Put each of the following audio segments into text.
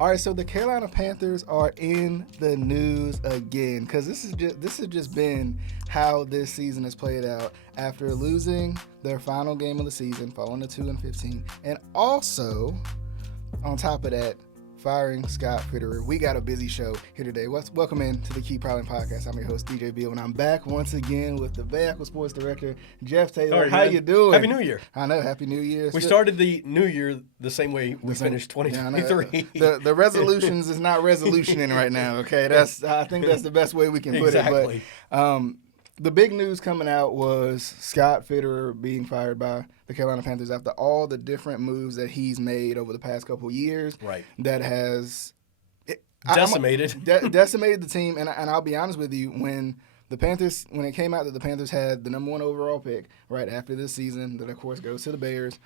All right, so the Carolina Panthers are in the news again because this has just been how this season has played out after losing their final game of the season, falling to 2-15, and also on top of that, firing Scott Fitterer. We got a busy show here today. Welcome in to the Prowling podcast. I'm your host, DJ Beal, and I'm back once again with the Bahakel sports director, Jeff Taylor. How you doing? Happy New Year. I know, Happy New Year. We started the new year the same way we finished 2023. Yeah, the resolutions is not resolutioning right now, okay? I think that's the best way we can put it. But the big news coming out was Scott Fitterer being fired by the Carolina Panthers after all the different moves that he's made over the past couple of years. Right. That has decimated the team. And I'll be honest with you, when it came out that the Panthers had the number 1 overall pick right after this season, that of course goes to the Bears,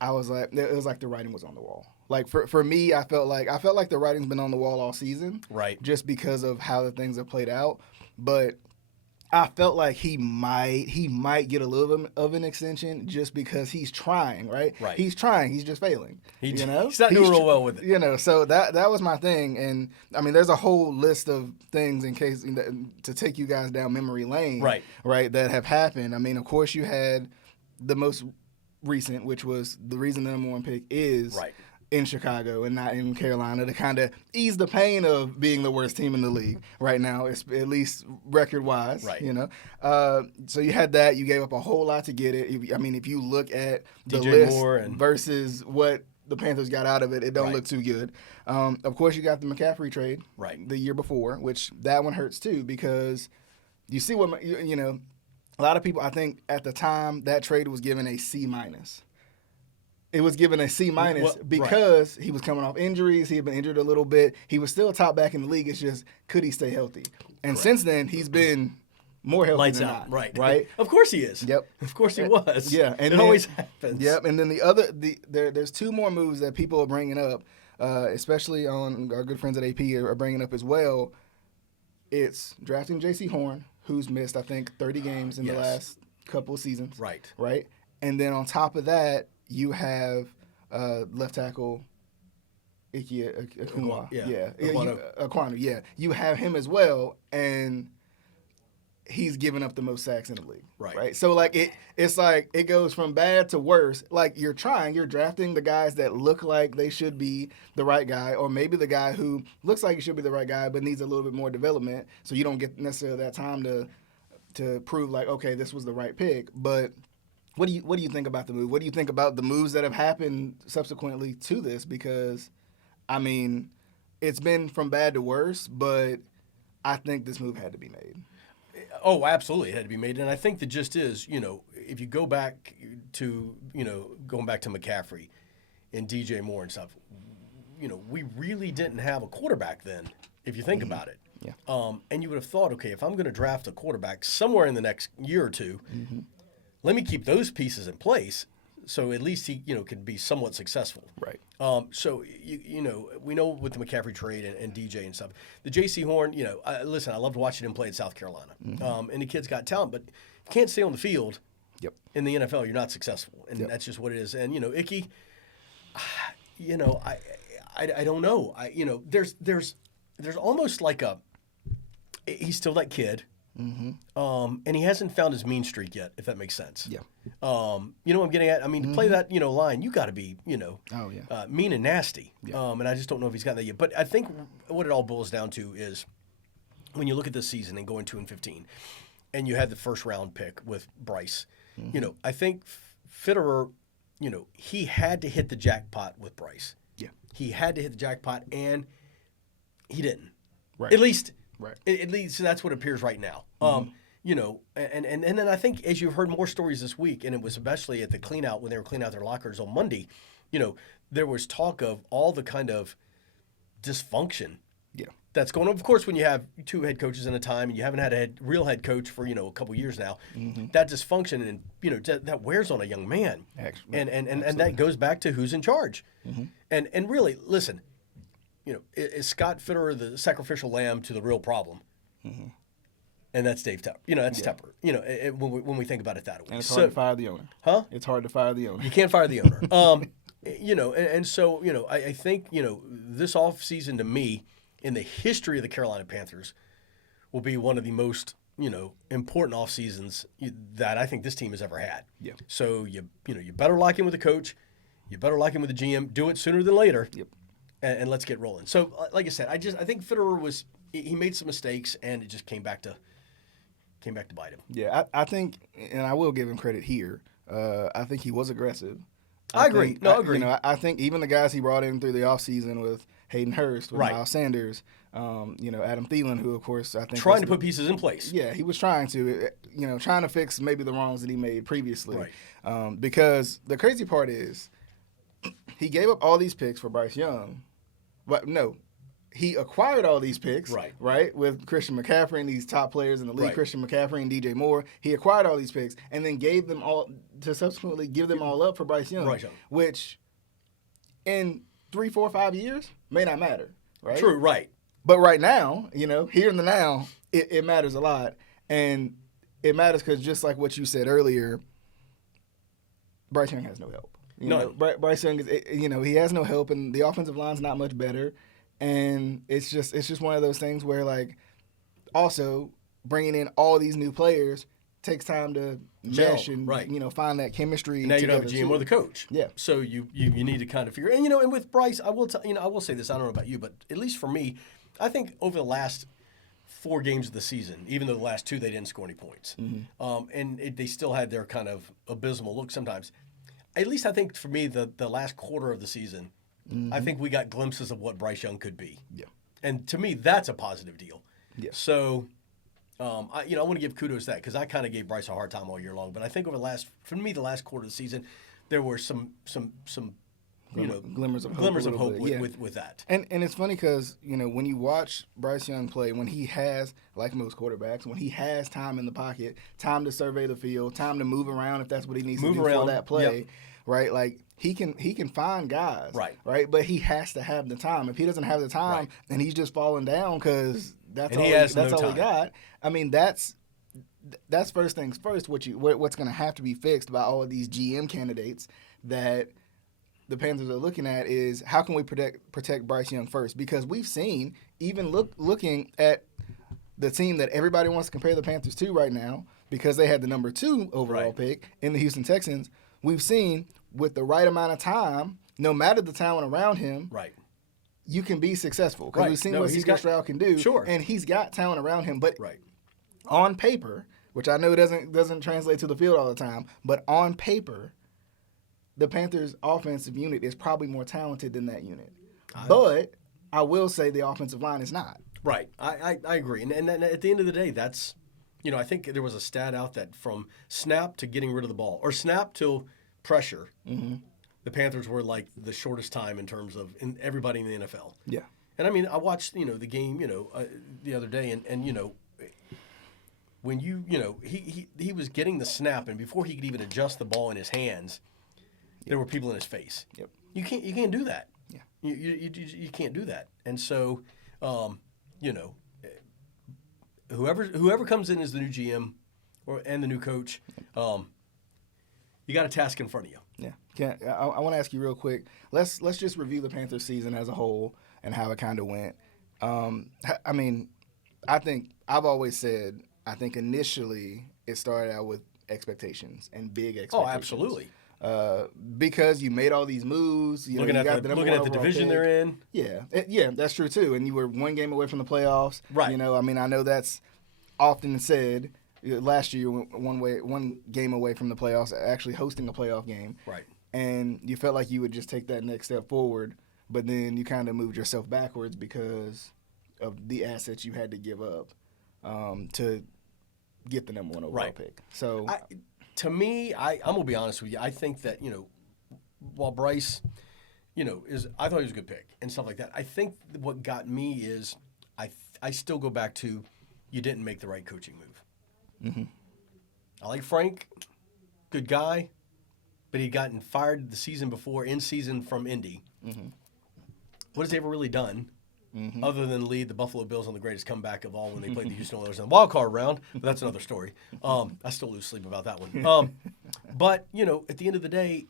I was like, it was like the writing was on the wall. Like for me, I felt like the writing's been on the wall all season. Right. Just because of how the things have played out. But I felt like he might get a little bit of an extension just because he's trying, right? Right. He's trying. He's just failing. He's not doing real well with it. So that was my thing. And, I mean, there's a whole list of things in case to take you guys down memory lane, right, that have happened. I mean, of course, you had the most recent, which was the reason the number 1 pick is in Chicago and not in Carolina, to kind of ease the pain of being the worst team in the league right now, at least record-wise. Right. So you had that. You gave up a whole lot to get it. If you look at the DJ list Moore versus what the Panthers got out of it, it don't look too good. Of course, you got the McCaffrey trade the year before, which that one hurts too because you see what, a lot of people, I think at the time, that trade was given a C-. It was given a C- because he was coming off injuries. He had been injured a little bit. He was still top back in the league. It's just, could he stay healthy? And since then, he's been more healthy Lights than out. not. Right. Of course he is. Yep. Of course he was. Yeah. And it always happens. Yep. And then there's 2 more moves that people are bringing up, especially on our good friends at AP are bringing up as well. It's drafting J.C. Horn, who's missed, I think, 30 games in the last couple of seasons. Right. Right. And then on top of that, you have left tackle Ike Ekwonu. Ekwonu. Yeah. You have him as well, and he's given up the most sacks in the league. Right. So like it's like it goes from bad to worse. Like you're drafting the guys that look like they should be the right guy, or maybe the guy who looks like he should be the right guy but needs a little bit more development, so you don't get necessarily that time to prove like, okay, this was the right pick. But what do you think about the move? What do you think about the moves that have happened subsequently to this? Because, I mean, it's been from bad to worse, but I think this move had to be made. Oh, absolutely, it had to be made. And I think the gist is, if you go back to, going back to McCaffrey and DJ Moore and stuff, we really didn't have a quarterback then, if you think about it. Yeah. And you would have thought, okay, if I'm going to draft a quarterback somewhere in the next year or two, let me keep those pieces in place so at least he, can be somewhat successful. Right. So, we know with the McCaffrey trade and DJ and stuff, the J.C. Horn, I loved watching him play at South Carolina. And the kid's got talent, but if you can't stay on the field in the NFL, you're not successful. And that's just what it is. And, Icky, I don't know. There's almost like he's still that kid. And he hasn't found his mean streak yet, if that makes sense. Yeah. You know what I'm getting at? I mean, to play that, line, you got to be, mean and nasty. Yeah. And I just don't know if he's got that yet. But I think what it all boils down to is when you look at this season and going 2-15, and you had the first round pick with Bryce, I think Fitterer, he had to hit the jackpot with Bryce. Yeah. He had to hit the jackpot, and he didn't. Right. At least. Right. At least that's what appears right now. And then I think as you've heard more stories this week, and it was especially at the cleanout when they were cleaning out their lockers on Monday, there was talk of all the kind of dysfunction that's going on. Of course, when you have 2 head coaches in a time and you haven't had a real head coach for, a couple years now, that dysfunction and, that wears on a young man. And that goes back to who's in charge. And really, listen, is Scott Fitterer the sacrificial lamb to the real problem? And that's Dave Tepper. That's Tepper. When we think about it that way. And it's hard to fire the owner. Huh? It's hard to fire the owner. You can't fire the owner. And so, I think, this offseason to me, in the history of the Carolina Panthers, will be one of the most, important off seasons that I think this team has ever had. Yeah. So you better lock in with the coach, you better lock in with the GM, do it sooner than later. Yep. And let's get rolling. So, like I said, I think Fitterer he made some mistakes, and it just came back to bite him. Yeah, I think, and I will give him credit here. I think he was aggressive. I agree. Agree. I think even the guys he brought in through the offseason with Hayden Hurst, with Miles Sanders, Adam Thielen, who, of course, I think trying to put pieces in place. Yeah, he was trying to, trying to fix maybe the wrongs that he made previously. Right. Because the crazy part is he gave up all these picks for Bryce Young, but no, he acquired all these picks, right, with Christian McCaffrey and these top players in the league, Christian McCaffrey and DJ Moore. He acquired all these picks and then gave them all to subsequently give them all up for Bryce Young, which in 3, 4, 5 years may not matter, right? True, right. But right now, here in the now, it matters a lot. And it matters because just like what you said earlier, Bryce Young has no help. Bryce Young is, he has no help, and the offensive line's not much better. And it's just one of those things where, like, also bringing in all these new players takes time to mesh and find that chemistry. And now you don't have a GM or the coach. Yeah. So you need to kind of figure. And and with Bryce, I will I will say this. I don't know about you, but at least for me, I think over the last 4 games of the season, even though the last 2 they didn't score any points, they still had their kind of abysmal look sometimes. At least I think for me, the last quarter of the season. I think we got glimpses of what Bryce Young could be. Yeah. And to me, that's a positive deal. Yeah. So, I want to give kudos to that because I kind of gave Bryce a hard time all year long. But I think over the last quarter of the season, there were some glimmers of hope with that. And it's funny because, when you watch Bryce Young play, when he has, like most quarterbacks, when he has time in the pocket, time to survey the field, time to move around if that's what he needs to do for that play, right? Like, he can find guys, right? But he has to have the time. If he doesn't have the time and he's just falling down because that's all he got, I mean, that's first things first. What's going to have to be fixed by all of these GM candidates that the Panthers are looking at is how can we protect Bryce Young first? Because we've seen, even looking at the team that everybody wants to compare the Panthers to right now, because they had the number 2 overall pick in the Houston Texans, we've seen with the right amount of time, no matter the talent around him, you can be successful. Because we've seen what C.J. Stroud can do, and he's got talent around him. But on paper, which I know doesn't translate to the field all the time, but on paper, the Panthers' offensive unit is probably more talented than that unit. But I will say the offensive line is not. Right. I agree. And at the end of the day, that's, I think there was a stat out that from snap to getting rid of the ball, or snap till pressure, the Panthers were like the shortest time in terms of everybody in the NFL. Yeah. And I mean, I watched, the game, the other day, and when he was getting the snap, and before he could even adjust the ball in his hands, there were people in his face. Yep. You can't do that. Yeah. You can't do that. And so, whoever comes in as the new GM and the new coach, you got a task in front of you. Yeah. I want to ask you real quick. Let's just review the Panthers season as a whole and how it kind of went. I mean, I think I've always said, I think initially it started out with expectations and big expectations. Oh, absolutely. Because you made all these moves. Looking at the division they're in. Yeah, that's true too. And you were 1 game away from the playoffs. Right. I mean, I know that's often said. Last year, one game away from the playoffs, actually hosting a playoff game. Right. And you felt like you would just take that next step forward, but then you kind of moved yourself backwards because of the assets you had to give up to get the number 1 overall pick. So, to me, I'm gonna be honest with you. I think that while Bryce, I thought he was a good pick and stuff like that. I think what got me is I still go back to you didn't make the right coaching move. Mm-hmm. I like Frank, good guy, but he'd gotten fired the season before, in season from Indy. Mm-hmm. What has he ever really done other than lead the Buffalo Bills on the greatest comeback of all when they played the Houston Oilers in the wild card round? But that's another story. I still lose sleep about that one. But, at the end of the day,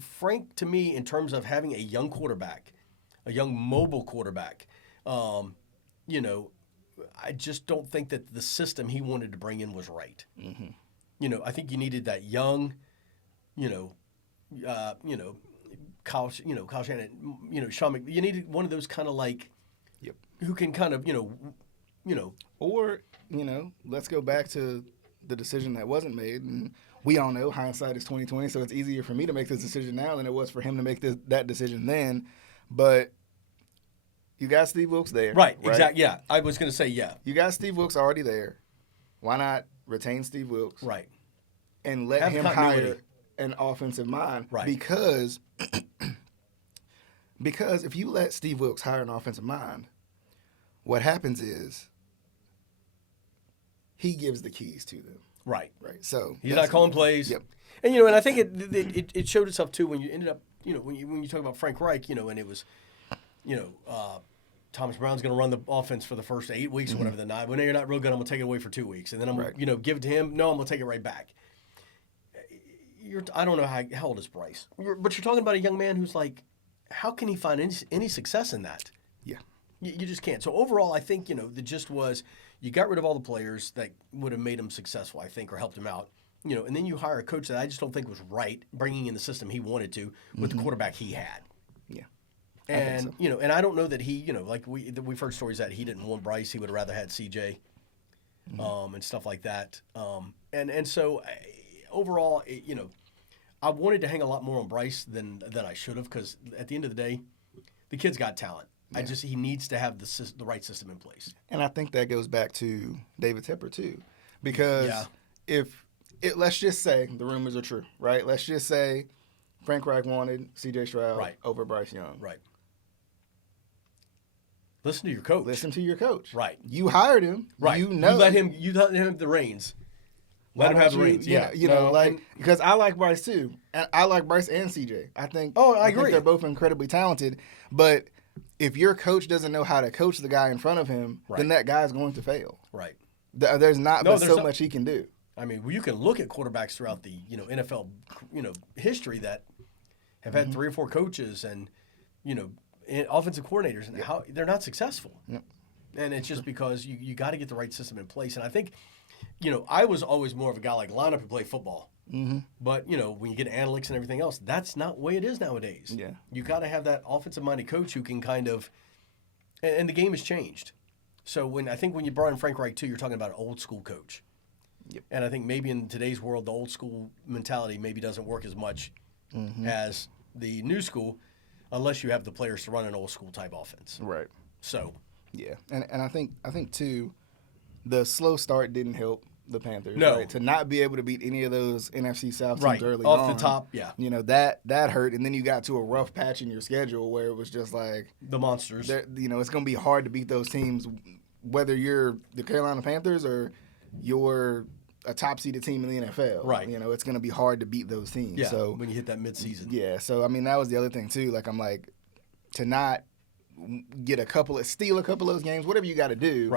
Frank, to me, in terms of having a young quarterback, a young mobile quarterback, you know, I just don't think that the system he wanted to bring in was right. Mm-hmm. You know, I think you needed that young, Kyle Shannon, Sean you needed one of those kind of like, yep, who can kind of, or, let's go back to the decision that wasn't made. And we all know hindsight is 20/20, so it's easier for me to make this decision now than it was for him to make that decision then. But you got Steve Wilkes there. Right? Exactly. Yeah. I was going to say, yeah. You got Steve Wilkes already there. Why not retain Steve Wilkes? Right. And let him hire an offensive mind. Right. Because if you let Steve Wilkes hire an offensive mind, what happens is he gives the keys to them. Right. Right. So he's not calling plays. Yep. And and I think it showed itself too when you ended up, when you talk about Frank Reich, and it was, Thomas Brown's going to run the offense for the first 8 weeks or whatever the night. When you're not real good, I'm going to take it away for 2 weeks, and then I'm going to give it to him. No, I'm going to take it right back. I don't know how old is Bryce, but you're talking about a young man who's like, how can he find any success in that? Yeah. You just can't. So overall, I think, the gist was you got rid of all the players that would have made him successful, I think, or helped him out. And then you hire a coach that I just don't think was right, bringing in the system he wanted to with the quarterback he had. Yeah. And, and I don't know that he, like we've heard stories that he didn't want Bryce. He would have rather had CJ and stuff like that. And so overall, I wanted to hang a lot more on Bryce than I should have, because at the end of the day, the kid's got talent. Yeah. He needs to have the right system in place. And I think that goes back to David Tepper too, because let's just say the rumors are true, right? Let's just say Frank Reich wanted C.J. Stroud over Bryce Young. Right. Listen to your coach. Listen to your coach. Right. You hired him. Right. You let him have the reins. Let him have the reins. Yeah. Because I like Bryce too. And I like Bryce and CJ. I think I agree. Think they're both incredibly talented. But if your coach doesn't know how to coach the guy in front of him, then that guy's going to fail. Right. There's not so much he can do. I mean, you can look at quarterbacks throughout the NFL history that have had 3 or 4 coaches and offensive coordinators, and how they're not successful. Yep. And it's just because you got to get the right system in place. And I think, I was always more of a guy like line up and play football. Mm-hmm. But when you get analytics and everything else, that's not the way it is nowadays. Yeah. You got to have that offensive-minded coach who can kind of, and the game has changed. So when you brought in Frank Reich too, you're talking about an old school coach. Yep. And I think maybe in today's world, the old school mentality maybe doesn't work as much as the new school, unless you have the players to run an old school type offense. Right. So. Yeah, and I think too, the slow start didn't help the Panthers. No. Right? To not be able to beat any of those NFC South teams early off on, the top. Yeah. That hurt, and then you got to a rough patch in your schedule where it was just like the monsters. It's going to be hard to beat those teams, whether you're the Carolina Panthers or you're a top-seeded team in the NFL. Right. It's going to be hard to beat those teams. Yeah, so, when you hit that midseason. Yeah, so, that was the other thing, too. Like, I'm like, to not steal a couple of those games, whatever you got to do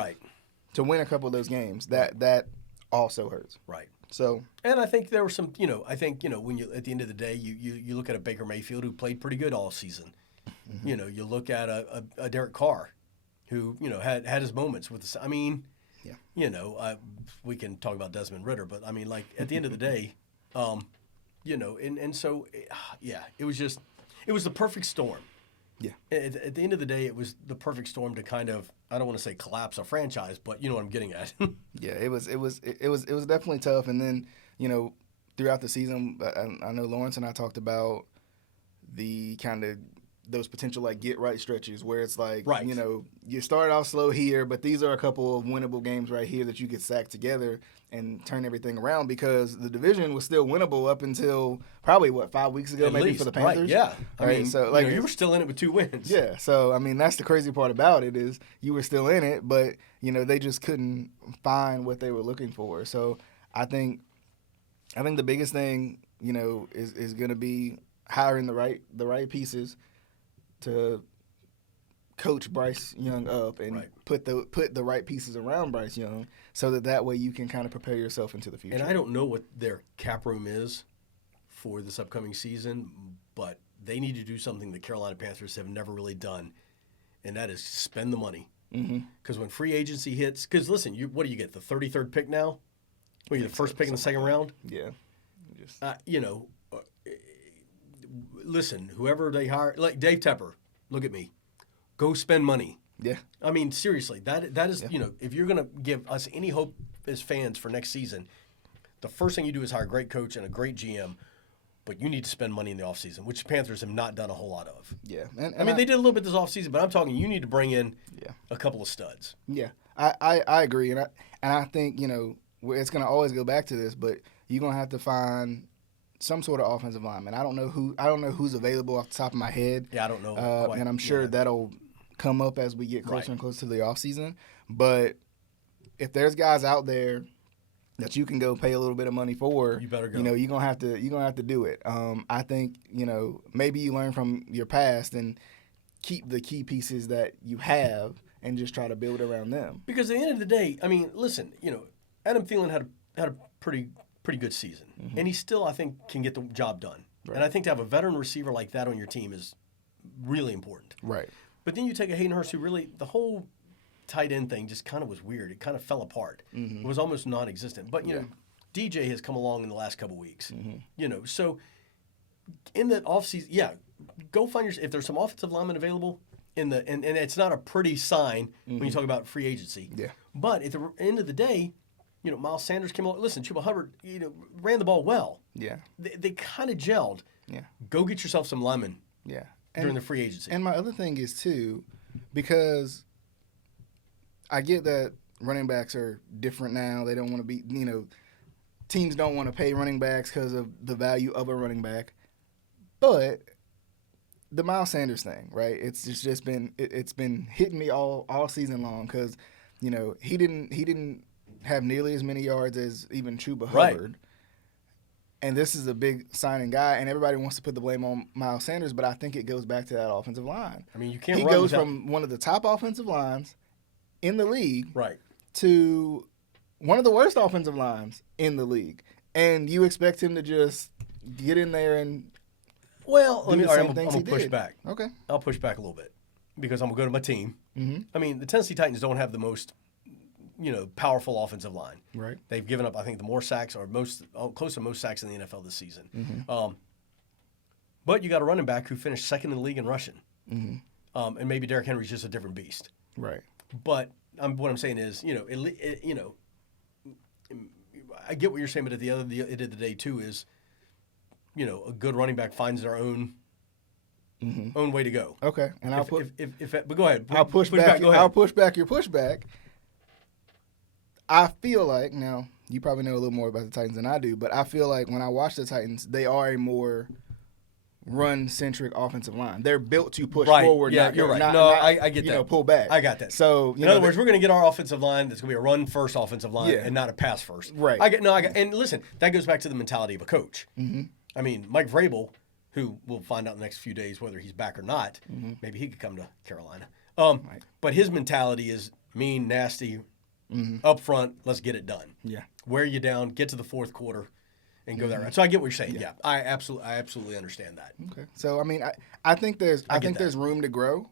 to win a couple of those games, that also hurts. Right. So. And I think there were some, when you, at the end of the day, you look at a Baker Mayfield who played pretty good all season. Mm-hmm. You look at a Derek Carr who, had his moments with the, we can talk about Desmond Ridder, but at the end of the day, and so, it was the perfect storm. Yeah. At the end of the day, it was the perfect storm to kind of, I don't want to say collapse a franchise, but you know what I'm getting at. Yeah, it was definitely tough. And then, throughout the season, I know Lawrence and I talked about the kind of those potential get right stretches where it's like, you started off slow here, but these are a couple of winnable games right here that you could stack together and turn everything around, because the division was still winnable up until probably 5 weeks ago, maybe for the Panthers. Right, yeah. I mean, so you were still in it with 2 wins. Yeah. So that's the crazy part about it is you were still in it, but they just couldn't find what they were looking for. So I think the biggest thing is going to be hiring the right pieces to coach Bryce Young up and put the right pieces around Bryce Young so that way you can kind of prepare yourself into the future. And I don't know what their cap room is for this upcoming season, but they need to do something the Carolina Panthers have never really done, and that is spend the money. Because when free agency hits, because listen, what do you get? The 33rd pick now? What are you, the first pick in the second round? Yeah. Listen, whoever they hire, like Dave Tepper, look at me. Go spend money. Yeah. I mean, seriously, that is, if you're going to give us any hope as fans for next season, the first thing you do is hire a great coach and a great GM, but you need to spend money in the offseason, which the Panthers have not done a whole lot of. Yeah. And they did a little bit this offseason, but I'm talking you need to bring in a couple of studs. Yeah. I agree. And I think, it's going to always go back to this, but you're going to have to find some sort of offensive lineman. I don't know who's available off the top of my head. Yeah, I don't know. And I'm sure that'll come up as we get closer and closer to the offseason. But if there's guys out there that you can go pay a little bit of money for, you better go. You're gonna have to do it. I think maybe you learn from your past and keep the key pieces that you have and just try to build around them. Because at the end of the day, I mean, listen, Adam Thielen had a pretty good season, and he still, I think, can get the job done. Right. And I think to have a veteran receiver like that on your team is really important. Right. But then you take a Hayden Hurst who really, the whole tight end thing just kind of was weird. It kind of fell apart. It was almost non-existent. But, DJ has come along in the last couple of weeks. So in the offseason, go find if there's some offensive linemen available, and it's not a pretty sign when you talk about free agency. Yeah. But at the end of the day, Miles Sanders came along. Listen, Chuba Hubbard, ran the ball well. Yeah. They kind of gelled. Yeah. Go get yourself some linemen. Yeah. During the free agency. And my other thing is, too, because I get that running backs are different now. They don't want to be, teams don't want to pay running backs because of the value of a running back. But the Miles Sanders thing, right? It's just been it's been hitting me all season long because, he didn't have nearly as many yards as even Chuba Hubbard. And this is a big signing guy, and everybody wants to put the blame on Miles Sanders, but I think it goes back to that offensive line. I mean, you can't. He goes from one of the top offensive lines in the league, to one of the worst offensive lines in the league, and you expect him to just get in there and I'm gonna push did. back. Okay, I'll push back a little bit because I'm gonna go to my team. I mean, the Tennessee Titans don't have the most powerful offensive line. Right. They've given up, I think, the more sacks or close to most sacks in the NFL this season. But you got a running back who finished second in the league in rushing. And maybe Derrick Henry's just a different beast. Right. But what I'm saying is, I get what you're saying, but at the end of the day, too, is, a good running back finds their own way to go. Okay. And but go ahead. I'll push back. Go ahead. I'll push back your pushback. I feel like, now, you probably know a little more about the Titans than I do, but I feel like when I watch the Titans, they are a more run-centric offensive line. They're built to push forward. Yeah, you're right. I get that. Pull back. I got that. So, in other words, we're going to get our offensive line that's going to be a run-first offensive line and not a pass-first. Right. And listen, that goes back to the mentality of a coach. I mean, Mike Vrabel, who we'll find out in the next few days whether he's back or not, maybe he could come to Carolina. But his mentality is mean, nasty, up front, let's get it done. Yeah. Wear you down, get to the fourth quarter, and go there. So I get what you're saying. Yeah. I absolutely understand that. Okay. So I mean, I think there's room to grow.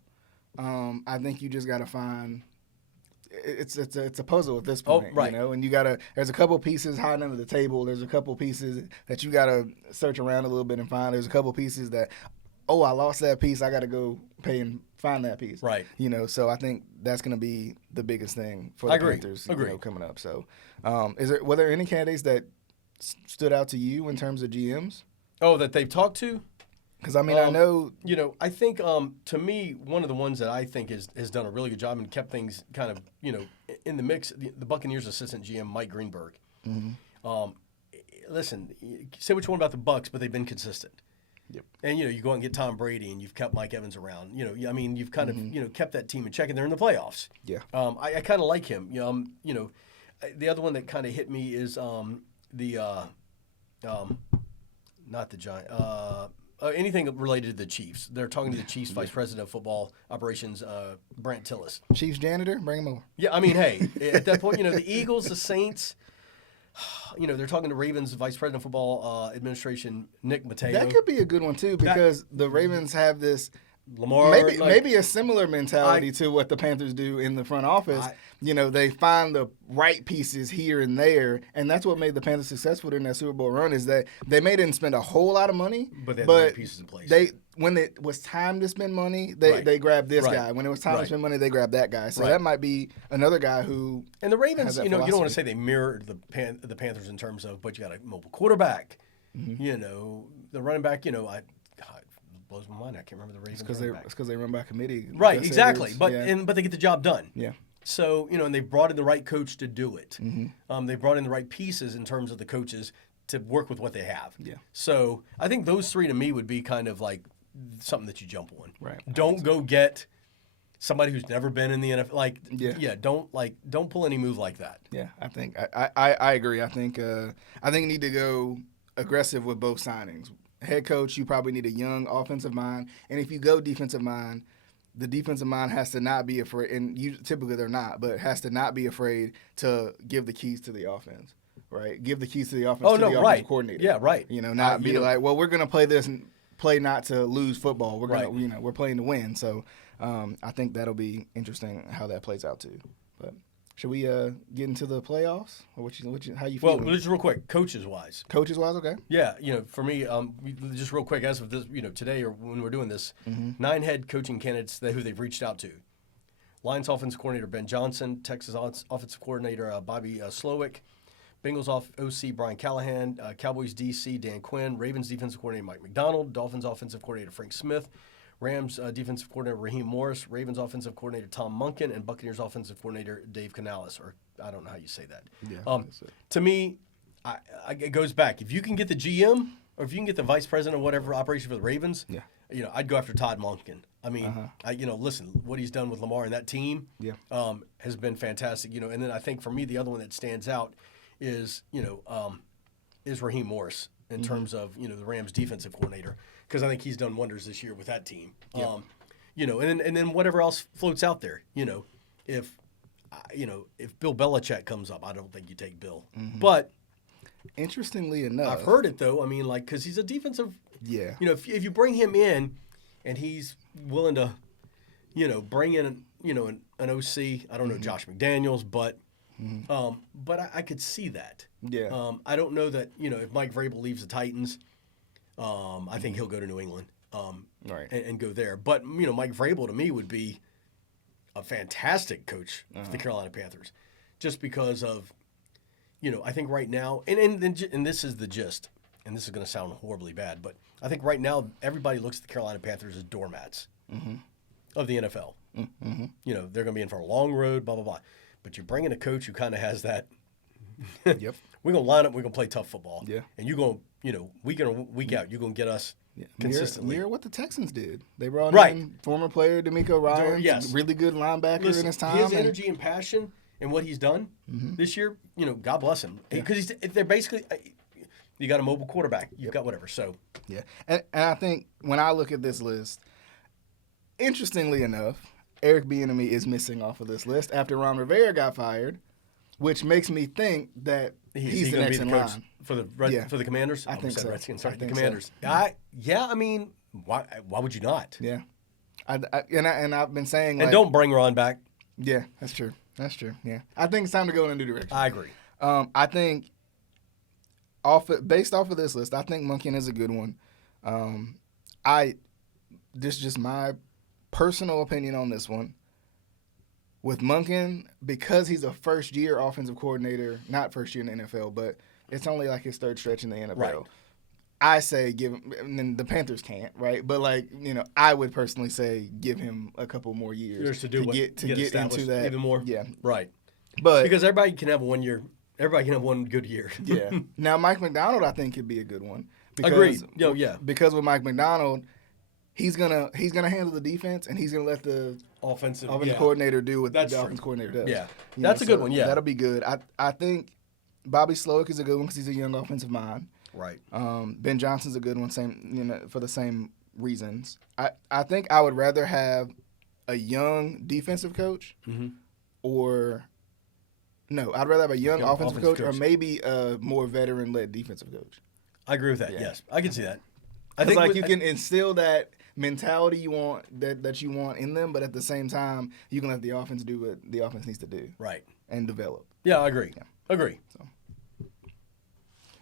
I think you just got to find. It's a puzzle at this point, and there's a couple pieces high under the table. There's a couple pieces that you got to search around a little bit and find. There's a couple pieces that, I lost that piece. I got to go pay and find that piece. Right. So I think that's going to be the biggest thing for the Panthers coming up. So were there any candidates that stood out to you in terms of GMs? Oh, that they've talked to? Because, I mean, I know. I think, to me, one of the ones that I think has done a really good job and kept things kind of, in the mix, the Buccaneers assistant GM, Mike Greenberg. Listen, say what you want about the Bucs, but they've been consistent. Yep. And, you go out and get Tom Brady, and you've kept Mike Evans around. You've kind of, kept that team in check, and they're in the playoffs. Yeah. I kind of like him. The other one that kind of hit me is not the Giants. Anything related to the Chiefs. They're talking to the Chiefs Vice President of Football Operations, Brant Tillis. Chiefs janitor, bring him over. Yeah, I mean, hey, at that point, the Eagles, the Saints, they're talking to Ravens Vice President of Football Administration, Nick Mateo. That could be a good one, too, because the Ravens have this Lamar, maybe a similar mentality to what the Panthers do in the front office. They find the right pieces here and there, and that's what made the Panthers successful in that Super Bowl run is that they may didn't spend a whole lot of money, but they had the right pieces in place. When it was time to spend money, they grabbed this guy. When it was time to spend money, they grabbed that guy. So that might be another guy who. And the Ravens, you don't want to say they mirrored the Panthers in terms of, but you got a mobile quarterback. The running back. It blows my mind. I can't remember the Ravens. It's because they run by committee. Right, exactly. But they get the job done. Yeah. So and they brought in the right coach to do it. They brought in the right pieces in terms of the coaches to work with what they have. Yeah. So I think those three to me would be kind of like something that you jump on. Right. Don't go get somebody who's never been in the NFL. Don't pull any move like that. Yeah, I think I agree. I think you need to go aggressive with both signings. Head coach, you probably need a young offensive mind, and if you go defensive mind, the defensive mind has to not be afraid, and typically they're not, but has to not be afraid to give the keys to the offense. Right, give the keys to the offense to the offensive coordinator. Yeah, right. Not be like, well, we're going to play this and play not to lose football. We're gonna, we're playing to win. So, I think that'll be interesting how that plays out too. But should we get into the playoffs, or how you feel? Well, just real quick, coaches wise, okay. Yeah, for me, just real quick, as of this, today or when we're doing this, 9 head coaching candidates who they've reached out to. Lions offensive coordinator Ben Johnson, Texas offensive coordinator Bobby Slowick. Bengals OC Brian Callahan, Cowboys DC Dan Quinn, Ravens defensive coordinator Mike McDonald, Dolphins offensive coordinator Frank Smith, Rams defensive coordinator Raheem Morris, Ravens offensive coordinator Tom Monken, and Buccaneers offensive coordinator Dave Canales, or I don't know how you say that. Yeah, to me, it goes back. If you can get the GM or if you can get the vice president or whatever operation for the Ravens, I'd go after Todd Monken. I mean, listen, what he's done with Lamar and that team has been fantastic. And then I think for me, the other one that stands out is Raheem Morris in terms of the Rams defensive coordinator, because I think he's done wonders this year with that team. Yep. And then whatever else floats out there. If Bill Belichick comes up, I don't think you take Bill. But interestingly enough, I've heard it though. I mean, because he's a defensive. Yeah. If you bring him in, and he's willing to, bring in an OC. I don't know Josh McDaniels, but. But I could see that. Yeah. I don't know that, if Mike Vrabel leaves the Titans, I think he'll go to New England and go there. But, Mike Vrabel to me would be a fantastic coach for the Carolina Panthers, just because of, I think right now, and this is the gist, and this is going to sound horribly bad, but I think right now everybody looks at the Carolina Panthers as doormats of the NFL. Mm-hmm. They're going to be in for a long road, blah, blah, blah. But you're bringing a coach who kind of has that. Yep. We're gonna line up. We're gonna play tough football. Yeah. And you're gonna, week in week out, you're gonna get us consistently. Mirror what the Texans did. They brought in former player D'Amico Ryans, really good linebacker in his time. His energy and passion and what he's done this year, God bless him. Because they're basically, you got a mobile quarterback. You've got whatever. So. Yeah. And I think when I look at this list, interestingly enough, Eric Bieniemy is missing off of this list after Ron Rivera got fired, which makes me think that he's the next in line for the Commanders. I think so. Redskins, sorry, the think Commanders. So. I mean, why would you not? Yeah, and I've been saying and don't bring Ron back. Yeah, that's true. Yeah, I think it's time to go in a new direction. I agree. I think based off of this list, I think Monken is a good one. This is just my personal opinion on this one. With Monken, because he's a first-year offensive coordinator, not first year in the NFL, but it's only like his third stretch in the NFL. Right. I say give him, and the Panthers can't, right? But I would personally say give him a couple more years to get into that even more. Yeah, right. But because everybody can have 1 year, everybody can have one good year. Yeah. Now Mike McDonald, I think, could be a good one. Agreed. Yeah. Because with Mike McDonald, he's gonna handle the defense, and he's gonna let the offensive coordinator do what the offensive coordinator does. Yeah, that's a good one. Yeah, that'll be good. I think Bobby Slowick is a good one because he's a young offensive mind. Right. Ben Johnson's a good one, for the same reasons. I think I would rather have a young defensive coach or No, I'd rather have a young offensive coach or maybe a more veteran-led defensive coach. I agree with that. Yeah. Yes, I can see that. I think you can instill that mentality you want that you want in them, but at the same time, you can let the offense do what the offense needs to do. Right. And develop. Yeah, I agree. Yeah. Agree. So.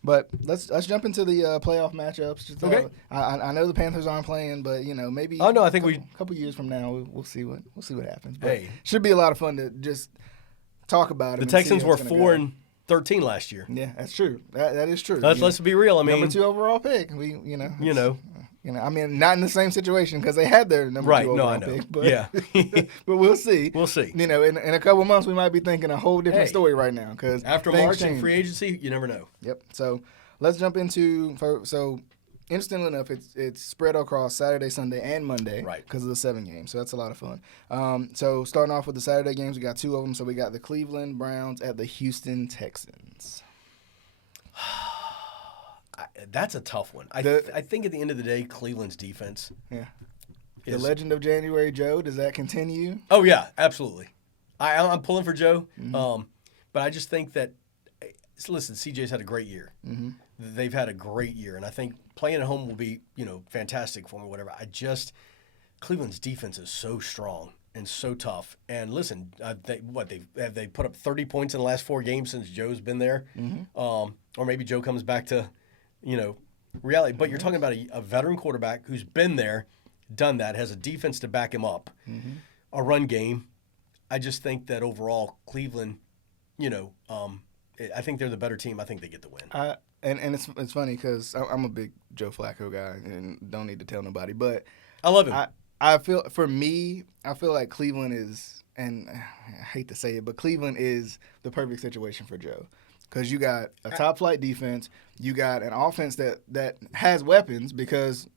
But let's jump into the playoff matchups. Just, okay. I know the Panthers aren't playing, but maybe. Oh no, I think a couple years from now we'll see what happens. But should be a lot of fun to just talk about it. The Texans were 4-13 last year. Yeah, that's true. That is true. Let's be real. I mean, number 2 overall pick. I mean, not in the same situation because they had their number 2 overall pick. But, yeah. But we'll see. We'll see. In a couple of months, we might be thinking a whole different story right now. Because after March and free agency, you never know. Yep. So let's jump into interestingly enough, it's spread across Saturday, Sunday, and Monday because of the 7 games. So that's a lot of fun. So starting off with the Saturday games, we got 2 of them. So we got the Cleveland Browns at the Houston Texans. That's a tough one. I think at the end of the day, Cleveland's defense. Yeah. The legend of January Joe, does that continue? Oh, yeah, absolutely. I'm pulling for Joe. Mm-hmm. But I just think that, listen, CJ's had a great year. Mm-hmm. They've had a great year. And I think playing at home will be, fantastic for me, whatever. Cleveland's defense is so strong and so tough. And listen, they put up 30 points in the last 4 games since Joe's been there. Mm-hmm. Or maybe Joe comes back to reality. But you're talking about a veteran quarterback who's been there, done that, has a defense to back him up, a run game. I just think that overall Cleveland, I think they're the better team. I think they get the win. And it's funny because I'm a big Joe Flacco guy and don't need to tell nobody. But I love him. I feel like Cleveland is, and I hate to say it, but Cleveland is the perfect situation for Joe. Because you got a top-flight defense, you got an offense that has weapons because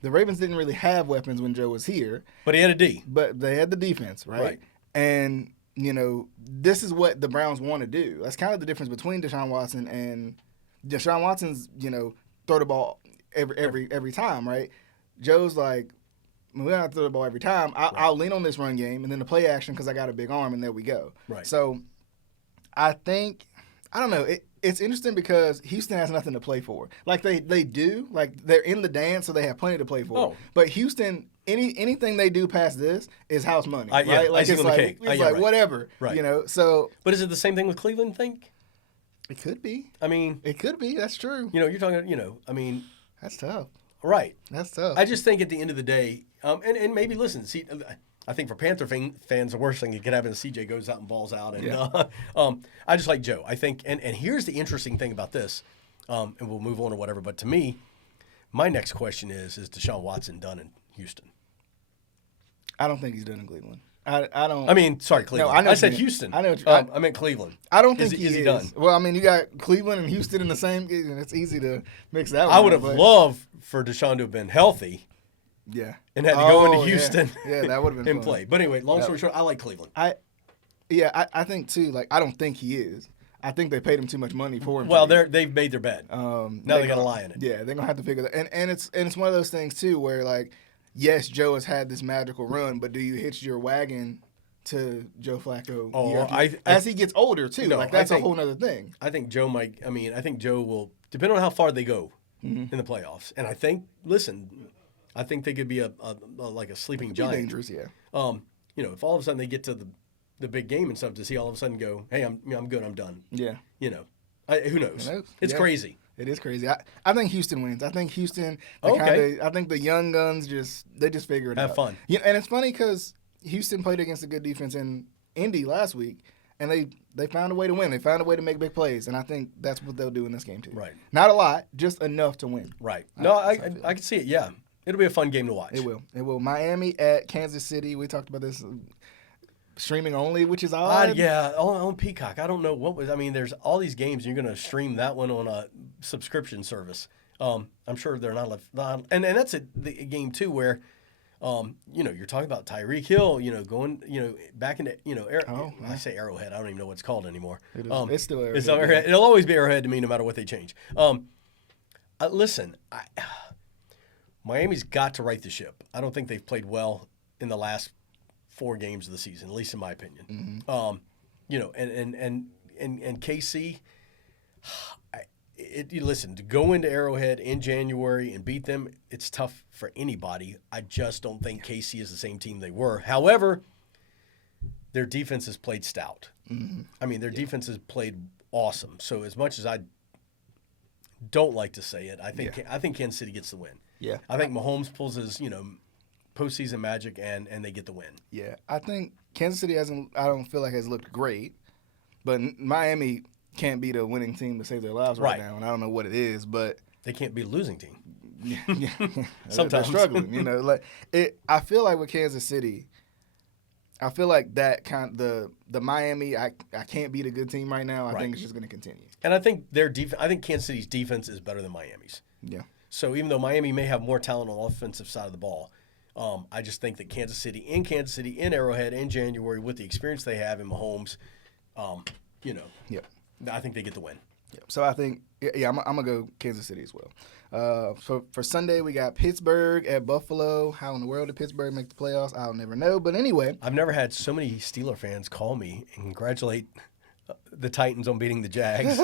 the Ravens didn't really have weapons when Joe was here. But he had a D. But they had the defense, right? And, this is what the Browns want to do. That's kind of the difference between Deshaun Watson and Deshaun Watson's, throw the ball every time, right? Joe's like, we don't have to throw the ball every time. I'll lean on this run game and then the play action because I got a big arm and there we go. Right. So I think – I don't know. It's interesting because Houston has nothing to play for. Like they do. Like they're in the dance, so they have plenty to play for. Oh. But Houston, anything they do past this is house money, right? Yeah, like it's like cake. It's like whatever, right? So. But is it the same thing with Cleveland? Think. It could be. I mean, it could be. That's true. You're talking. I mean, that's tough. Right. That's tough. I just think at the end of the day, and maybe listen, see. I think for Panther fans, the worst thing that could happen is CJ goes out and balls out. And I just like Joe. I think, and here's the interesting thing about this, and we'll move on or whatever. But to me, my next question is Deshaun Watson done in Houston? I don't think he's done in Cleveland. I don't. I mean, sorry, Cleveland. No, I said Houston. I know. I meant Cleveland. I don't think is he done. Well, I mean, you got Cleveland and Houston in the same. It's easy to mix that. I would have loved for Deshaun to have been healthy. Yeah. And had to go into Houston that would have been and play. But anyway, long story short, I like Cleveland. I think, too, I don't think he is. I think they paid him too much money for him. Well, they've made their bed. Now they got to lie in it. Yeah, they're going to have to figure that. And it's one of those things, too, where, yes, Joe has had this magical run, but do you hitch your wagon to Joe Flacco as he gets older, too? That's a whole other thing. I think Joe might – I think Joe will – depending on how far they go in the playoffs. And I think – listen – I think they could be like a sleeping giant. Dangerous, yeah. If all of a sudden they get to the big game and stuff, does he all of a sudden go, "Hey, I'm good, I'm done"? Yeah. Who knows? It's crazy. It is crazy. I think Houston wins. I think Houston. I think the young guns just figure it out. Have fun. Yeah, and it's funny because Houston played against a good defense in Indy last week, and they found a way to win. They found a way to make big plays, and I think that's what they'll do in this game too. Right. Not a lot, just enough to win. Right. No, I can see it. Yeah. It'll be a fun game to watch. It will. Miami at Kansas City. We talked about this. Streaming only, which is odd. Yeah, on Peacock. I don't know what was. I mean, there's all these games. You're going to stream that one on a subscription service. I'm sure they're not. And that's the game too, where, you're talking about Tyreek Hill. Going, back into, I say Arrowhead. I don't even know what it's called anymore. It's still Arrowhead. It's Arrowhead. It'll always be Arrowhead to me, no matter what they change. Listen, Miami's got to right the ship. I don't think they've played well in the last 4 games of the season, at least in my opinion. Mm-hmm. And KC, listen, to go into Arrowhead in January and beat them, it's tough for anybody. I just don't think KC is the same team they were. However, their defense has played stout. Mm-hmm. I mean, their defense has played awesome. So as much as I don't like to say it, I think Kansas City gets the win. Yeah. I think Mahomes pulls his, postseason magic and they get the win. Yeah. I think Kansas City I don't feel like has looked great, but Miami can't be the winning team to save their lives right now, and I don't know what it is, but they can't be a losing team. Yeah. Sometimes they're struggling, I feel like with Kansas City, I feel like that the Miami I can't beat a good team right now. I think it's just going to continue. And I think I think Kansas City's defense is better than Miami's. Yeah. So even though Miami may have more talent on the offensive side of the ball, I just think that Kansas City in Arrowhead in January with the experience they have in Mahomes, Yep. I think they get the win. Yep. So I think I'm gonna go Kansas City as well. For Sunday we got Pittsburgh at Buffalo. How in the world did Pittsburgh make the playoffs? I'll never know. But anyway, I've never had so many Steeler fans call me and congratulate the Titans on beating the Jags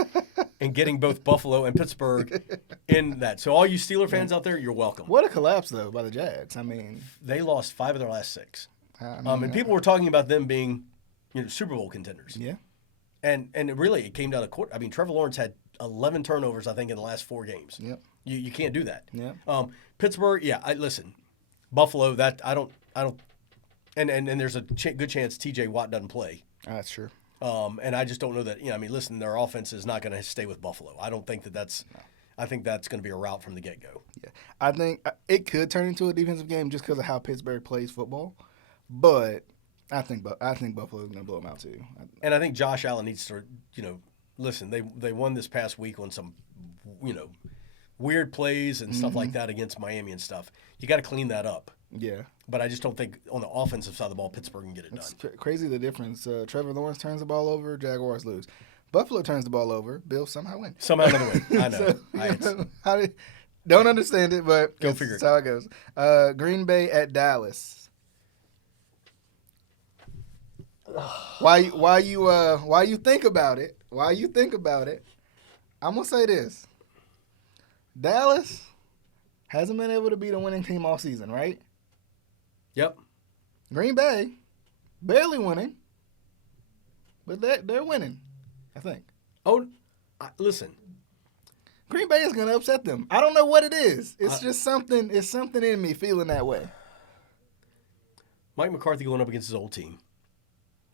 and getting both Buffalo and Pittsburgh in that. So all you Steeler fans out there, you're welcome. What a collapse though by the Jags. I mean, they lost 5 of their last 6. And people were talking about them being, Super Bowl contenders. Yeah. And it came down to court. I mean, Trevor Lawrence had 11 turnovers, I think, in the last 4 games. Yep. You can't do that. Yeah. Pittsburgh, listen, Buffalo, that I don't, and there's a good chance T.J. Watt doesn't play. That's true. And I just don't know that. Listen, their offense is not going to stay with Buffalo. I don't think that's. No. I think that's going to be a rout from the get-go. Yeah, I think it could turn into a defensive game just because of how Pittsburgh plays football, but. I think Buffalo's going to blow them out too. And I think Josh Allen needs to, listen. They won this past week on some, weird plays and stuff like that against Miami and stuff. You got to clean that up. Yeah. But I just don't think on the offensive side of the ball, Pittsburgh can get it done. It's crazy the difference. Trevor Lawrence turns the ball over, Jaguars lose. Buffalo turns the ball over, Bills somehow win. Somehow another win. I know. Don't understand it, but go figure. That's how it goes. Green Bay at Dallas. Why you think about it? I'm gonna say this. Dallas hasn't been able to beat a winning team all season, right? Yep. Green Bay barely winning, but they're winning, I think. Oh, listen. Green Bay is gonna upset them. I don't know what it is. It's just something. It's something in me feeling that way. Mike McCarthy going up against his old team.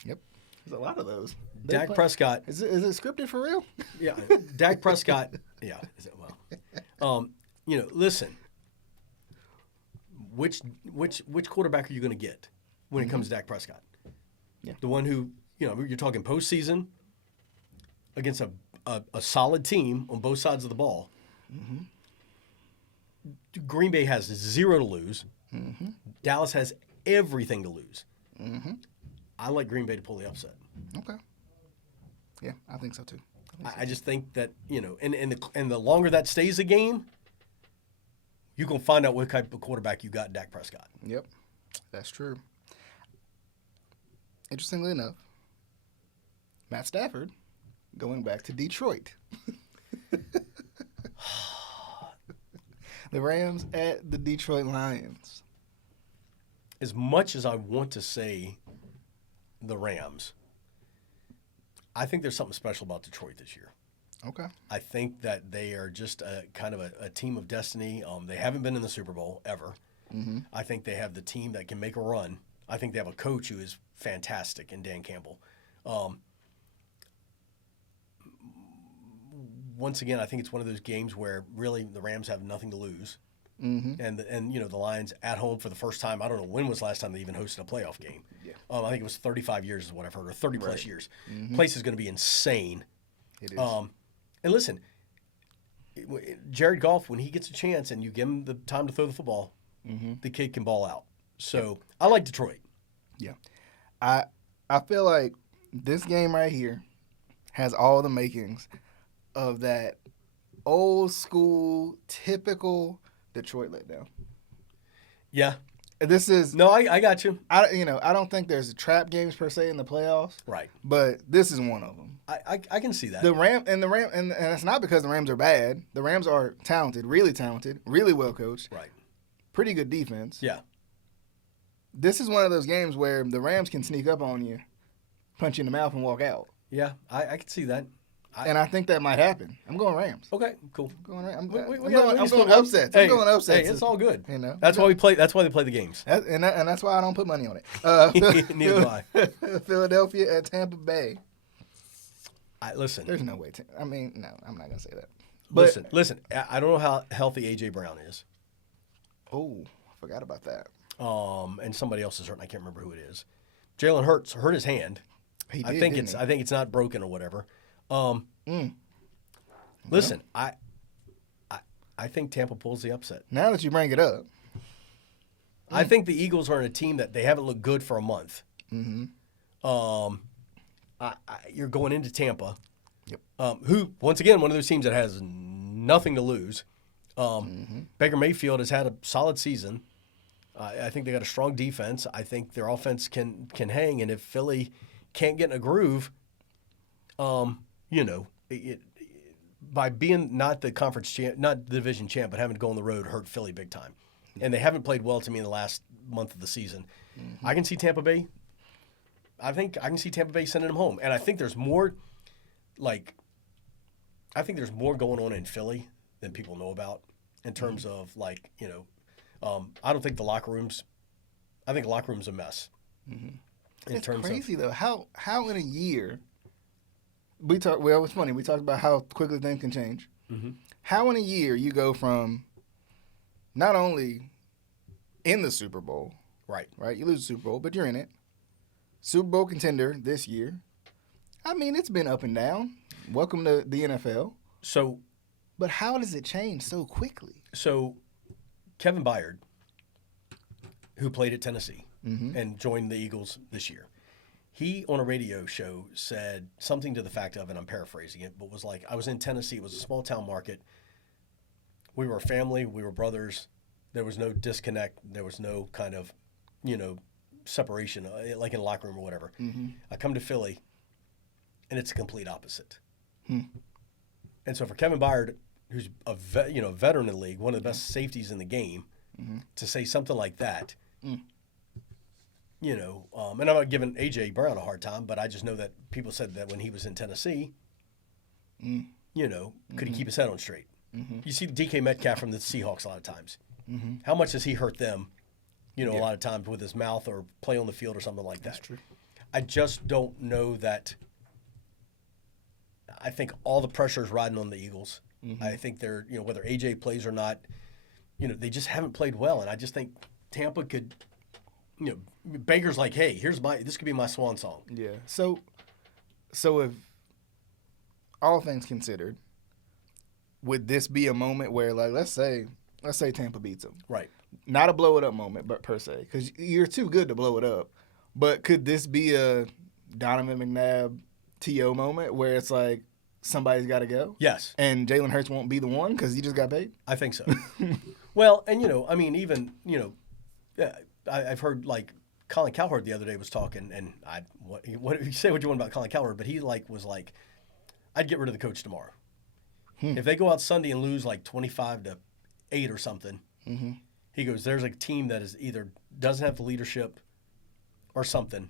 Yep. There's a lot of those. Dak Prescott. Is it scripted for real? Yeah. Dak Prescott. Yeah. Listen. Which quarterback are you going to get when it comes to Dak Prescott? Yeah. The one who, you're talking postseason against a solid team on both sides of the ball. Mm-hmm. Green Bay has 0 to lose. Mm-hmm. Dallas has everything to lose. Mm-hmm. I like Green Bay to pull the upset. Okay. Yeah, I think so too. I just think that, and the longer that stays a game, you can find out what type of quarterback you got in Dak Prescott. Yep, that's true. Interestingly enough, Matt Stafford going back to Detroit. The Rams at the Detroit Lions. As much as I want to say the Rams, I think there's something special about Detroit this year. Okay. I think that they are just kind of a team of destiny. They haven't been in the Super Bowl ever. Mm-hmm. I think they have the team that can make a run. I think they have a coach who is fantastic in Dan Campbell. Once again, I think it's one of those games where really the Rams have nothing to lose. Mm-hmm. And the Lions at home for the first time. I don't know when was the last time they even hosted a playoff game. Yeah. I think it was 35 years is what I've heard, or 30 plus years. Mm-hmm. Place is going to be insane. It is. And listen, Jared Goff, when he gets a chance and you give him the time to throw the football, the kid can ball out. So I like Detroit. Yeah, I feel like this game right here has all the makings of that old school typical Detroit letdown. Yeah. this is no. I got you. I don't think there's trap games per se in the playoffs. Right. But this is one of them. I can see that. The Rams and it's not because the Rams are bad. The Rams are talented, really well coached. Right. Pretty good defense. Yeah. This is one of those games where the Rams can sneak up on you, punch you in the mouth, and walk out. Yeah, I can see that. And I think that might happen. I'm going Rams. Okay, cool. I'm going upsets. I'm going upsets. Hey, it's all good. You know, that's why we play. That's why they play the games. And that's why I don't put money on it. Neither do I. Philadelphia at Tampa Bay. Listen. There's no way. No, I'm not gonna say that. But, listen. I don't know how healthy A.J. Brown is. Oh, I forgot about that. And somebody else is hurt. I can't remember who it is. Jalen Hurts hurt his hand. He did, I think it's not broken or whatever. Listen, I think Tampa pulls the upset. Now that you bring it up, I think the Eagles are in a team that they haven't looked good for a month. Mm-hmm. You're going into Tampa, yep. Who once again one of those teams that has nothing to lose. Baker Mayfield has had a solid season. I think they got a strong defense. I think their offense can hang, and if Philly can't get in a groove, by being not the conference champ, not the division champ, but having to go on the road hurt Philly big time. And they haven't played well to me in the last month of the season. Mm-hmm. I can see Tampa Bay. I think I can see Tampa Bay sending them home. And I think there's more going on in Philly than people know about in terms of I don't think the locker room's – I think the locker room's a mess. Mm-hmm. It's crazy, though. How in a year – it's funny. We talked about how quickly things can change. Mm-hmm. How in a year you go from not only in the Super Bowl, right? You lose the Super Bowl, but you're in it. Super Bowl contender this year. I mean, it's been up and down. Welcome to the NFL. But how does it change so quickly? So, Kevin Byard, who played at Tennessee mm-hmm. and joined the Eagles this year. He, on a radio show, said something to the fact of, and I'm paraphrasing it, but was like, I was in Tennessee. It was a small-town market. We were a family. We were brothers. There was no disconnect. There was no kind of, separation, like in the locker room or whatever. Mm-hmm. I come to Philly, and it's a complete opposite. Hmm. And so for Kevin Byard, who's a veteran in the league, one of the best safeties in the game, mm-hmm. to say something like that – mm. And I'm not giving A.J. Brown a hard time, but I just know that people said that when he was in Tennessee, could he keep his head on straight? Mm-hmm. You see DK Metcalf from the Seahawks a lot of times. Mm-hmm. How much does he hurt them, a lot of times with his mouth or play on the field or something like that? That's true. I just don't know that. I think all the pressure is riding on the Eagles. Mm-hmm. I think they're, whether A.J. plays or not, they just haven't played well. And I just think Tampa could – Baker's like, hey, this could be my swan song. Yeah. So if all things considered, would this be a moment where, let's say Tampa beats them? Right. Not a blow it up moment, but per se, because you're too good to blow it up. But could this be a Donovan McNabb T.O. moment where it's like somebody's got to go? Yes. And Jalen Hurts won't be the one because he just got paid? I think so. Well, and I've heard Colin Cowherd the other day was talking, and what you say what you want about Colin Cowherd, but he was like, I'd get rid of the coach tomorrow. If they go out Sunday and lose 25-8 or something, mm-hmm. he goes, there's a team that is either doesn't have the leadership or something,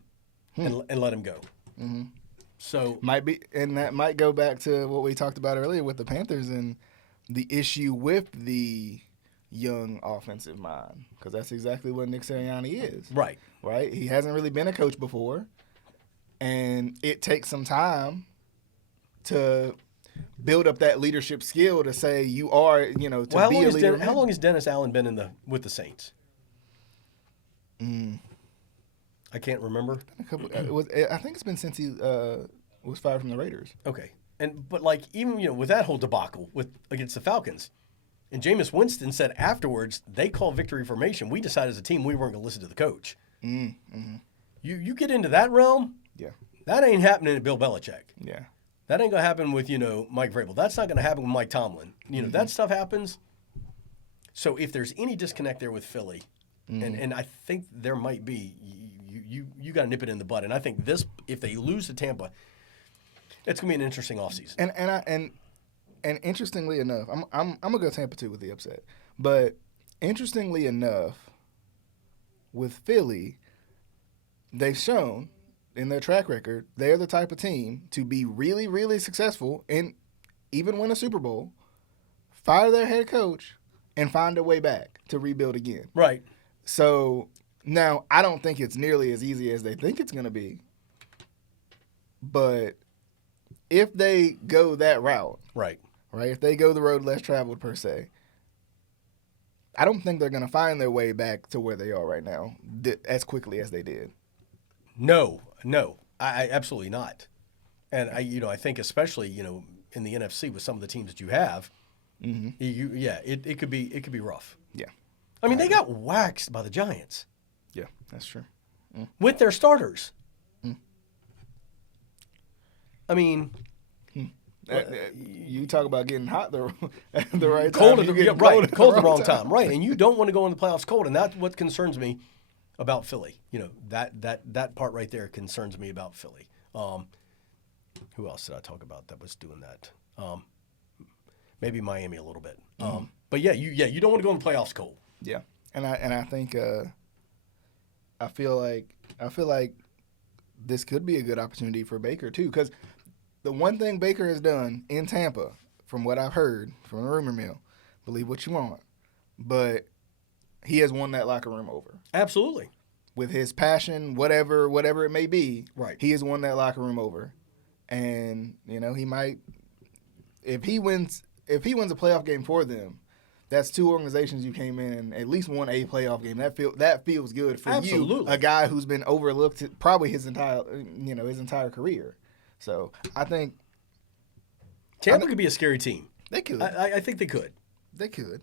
and let him go. Mm-hmm. So might be, and that might go back to what we talked about earlier with the Panthers and the issue with the young offensive mind, because that's exactly what Nick Sirianni is. Right. He hasn't really been a coach before, and it takes some time to build up that leadership skill to say you are, to be a leader. How long has Dennis Allen been with the Saints? I can't remember. I think it's been since he was fired from the Raiders. Okay, but even with that whole debacle against the Falcons. And Jameis Winston said afterwards, they called victory formation. We decided as a team we weren't going to listen to the coach. Mm-hmm. You get into that realm, yeah, that ain't happening to Bill Belichick. Yeah. That ain't going to happen with, Mike Vrabel. That's not going to happen with Mike Tomlin. That stuff happens. So if there's any disconnect there with Philly, And I think there might be you got to nip it in the bud. And I think this, if they lose to Tampa, it's gonna be an interesting offseason. And interestingly enough, I'm gonna go Tampa too with the upset. But interestingly enough, with Philly, they've shown in their track record they're the type of team to be really, really successful and even win a Super Bowl, fire their head coach, and find a way back to rebuild again. Right. So now I don't think it's nearly as easy as they think it's going to be. But if they go that route, right, if they go the road less traveled per se, I don't think they're going to find their way back to where they are right now as quickly as they did. No, I absolutely not. And I think especially in the NFC with some of the teams that you have, it could be rough. Yeah, I mean they got waxed by the Giants. Yeah, that's true. With their starters. I mean, you talk about getting hot at the right time. Cold at the wrong time. Right, and you don't want to go in the playoffs cold, and that's what concerns me about Philly. That part right there concerns me about Philly. Who else did I talk about that was doing that? Maybe Miami a little bit. But you don't want to go in the playoffs cold. Yeah, and I think I feel like this could be a good opportunity for Baker too, because the one thing Baker has done in Tampa, from what I've heard from the rumor mill, believe what you want, but he has won that locker room over. Absolutely. With his passion, whatever it may be, right. He has won that locker room over. And, he might, if he wins a playoff game for them, that's two organizations you came in and at least won a playoff game. That feels good for Absolutely. You, a guy who's been overlooked probably his entire career. So I think Tampa could be a scary team. They could. I think they could. They could.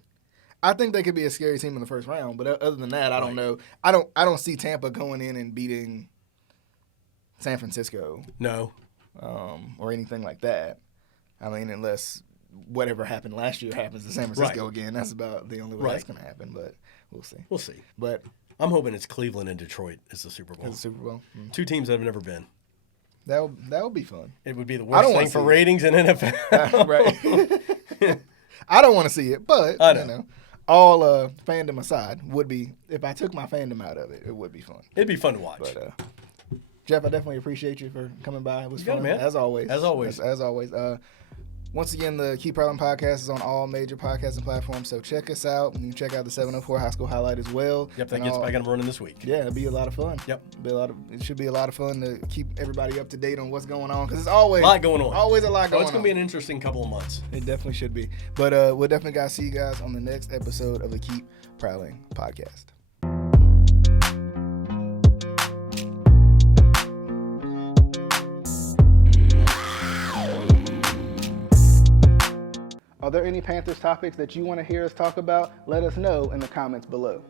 I think they could be a scary team in the first round, but other than that, I don't know. I don't see Tampa going in and beating San Francisco. No. Or anything like that. I mean, unless whatever happened last year happens to San Francisco again. That's about the only way that's going to happen, but we'll see. We'll see. But I'm hoping it's Cleveland and Detroit as the Super Bowl. Two teams that have never been. That would be fun. It would be the worst thing for ratings in NFL. Right. I don't want to see it, but all fandom aside, would be, if I took my fandom out of it, it would be fun. It'd be fun to watch. But Jeff, I definitely appreciate you for coming by. It was fun, man. As always. As always. Once again, the Keep Prowling podcast is on all major podcasting platforms, so check us out. You can check out the 704 High School Highlight as well. Yep, that gets back on running this week. Yeah, it'll be a lot of fun. Yep. It should be a lot of fun to keep everybody up to date on what's going on, because it's always a lot going on. Always a lot going on. It's going to be an interesting couple of months. It definitely should be. But we'll definitely see you guys on the next episode of the Keep Prowling podcast. Are there any Panthers topics that you want to hear us talk about? Let us know in the comments below.